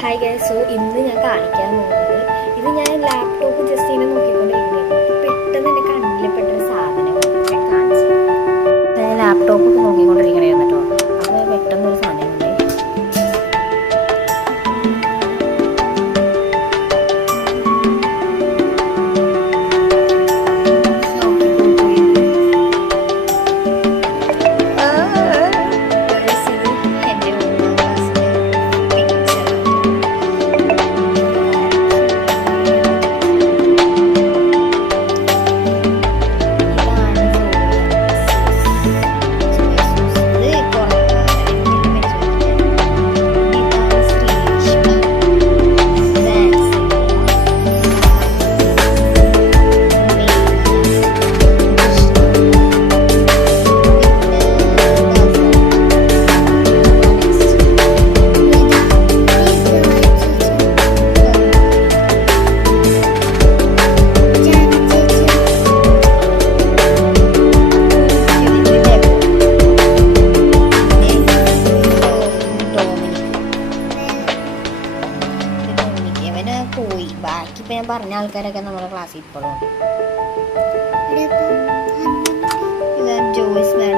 Hi guys, so ഇന്ന് ഞാൻ കാണിക്കാൻ പോകുന്നത് ഞാൻ ലാപ്ടോപ്പ് ജസ്റ്റ് ഇങ്ങനെ നോക്കിക്കൊണ്ടിരിക്കുകയായിരുന്നു. പെട്ടെന്ന് എൻ്റെ കണ്ണിൽ പെട്ടൊരു സാധനം ഞാൻ കാണിച്ചു. ഞാൻ ലാപ്ടോപ്പ് ഒക്കെ നോക്കിക്കൊണ്ടിരിക്കണായിരുന്നു കേട്ടോ. അപ്പോൾ പെട്ടെന്നൊരു സാധനം ഉണ്ട്. പോയി ബാക്കി ഇപ്പം ഞാൻ പറഞ്ഞ ആൾക്കാരൊക്കെ നമ്മുടെ ക്ലാസ്സിൽ ഇപ്പോഴും ഉണ്ട്. ഇതാണ് ജോയ്സ് മാഡം.